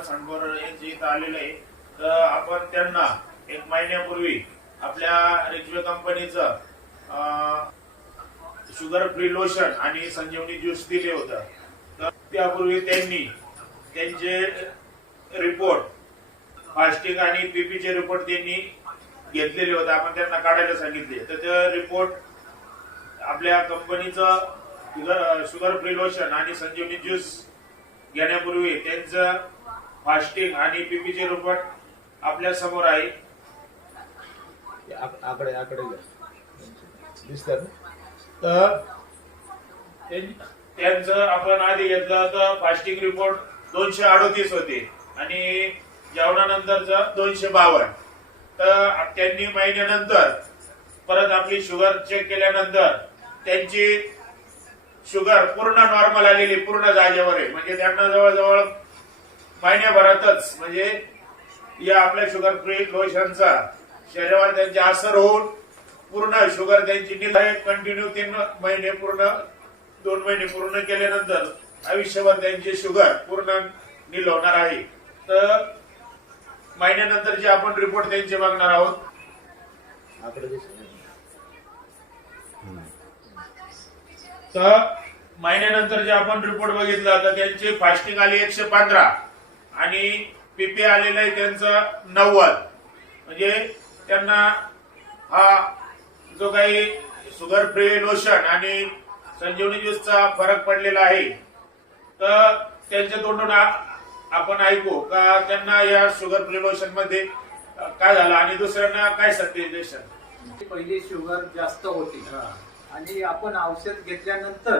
कुमार सांडभोर यांचे इथं आलेले आहे. तर आपण त्यांना एक महिन्यापूर्वी आपल्या रिजवे कंपनीचं शुगर फ्री लोशन आणि संजीवनी ज्यूस दिले होतं. तर त्यापूर्वी त्यांनी त्यांचे रिपोर्ट फास्टिंग आणि पीपीचे रिपोर्ट त्यांनी घेतलेले होते. आपण त्यांना काढायला सांगितले. तर ते रिपोर्ट आपल्या कंपनीचं शुगर फ्री लोशन आणि संजीवनी ज्यूस घेण्यापूर्वी त्यांचं फास्टिंग आणि पीपीचे रिपोर्ट आपल्या समोर आहे. आकडे दिसतात. तर त्यांचं आपण आधी घेतलं तर फास्टिंग रिपोर्ट 238 होते आणि जेवणानंतरचं 252. तर त्यांनी महिन्यानंतर परत आपली शुगर चेक केल्यानंतर त्यांची शुगर पूर्ण नॉर्मल आलेली, पूर्ण जागेवर आहे. म्हणजे त्यांना जवळजवळ महिन्याभरातच म्हणजे या आपल्या शुगर फ्री लोशनचा शरीरावर त्यांचे असर होऊन पूर्ण शुगर त्यांची कंटिन्यू 3 महिने पूर्ण 2 महिने पूर्ण केल्यानंतर आयुष्यभर त्यांची शुगर पूर्ण नील होणार आहे. तर महिन्यानंतरचे आपण रिपोर्ट त्यांचे बघणार आहोत. तर महिन्यानंतर जे आपण रिपोर्ट बघितला तर त्यांची फास्टिंग आली 115 आणि पीपी आलेलं आहे त्यांचं 90. म्हणजे त्यांना हा जो काही शुगर फ्री लोशन आणि संजीवनी ज्यूसचा फरक पडलेला आहे. तर त्यांच्या तोंडून आपण ऐकू का त्यांना या शुगर फ्री लोशन मध्ये काय झालं आणि दुसऱ्यांना काय संदेश. पहिली शुगर जास्त होती आणि आपण औषध घेतल्यानंतर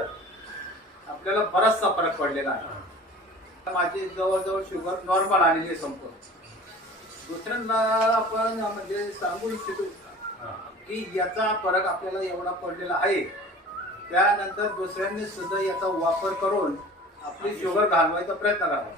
आपल्याला बराचसा फरक पडलेला आहे. माझी जवळजवळ शुगर नॉर्मल आलेली आहे संपूर्ण. दुसऱ्यांना आपण म्हणजे सांगू इच्छितो की याचा फरक आपल्याला एवढा पडलेला आहे. त्यानंतर दुसऱ्यांनी सुद्धा याचा वापर करून आपली शुगर घालवायचा प्रयत्न करावा.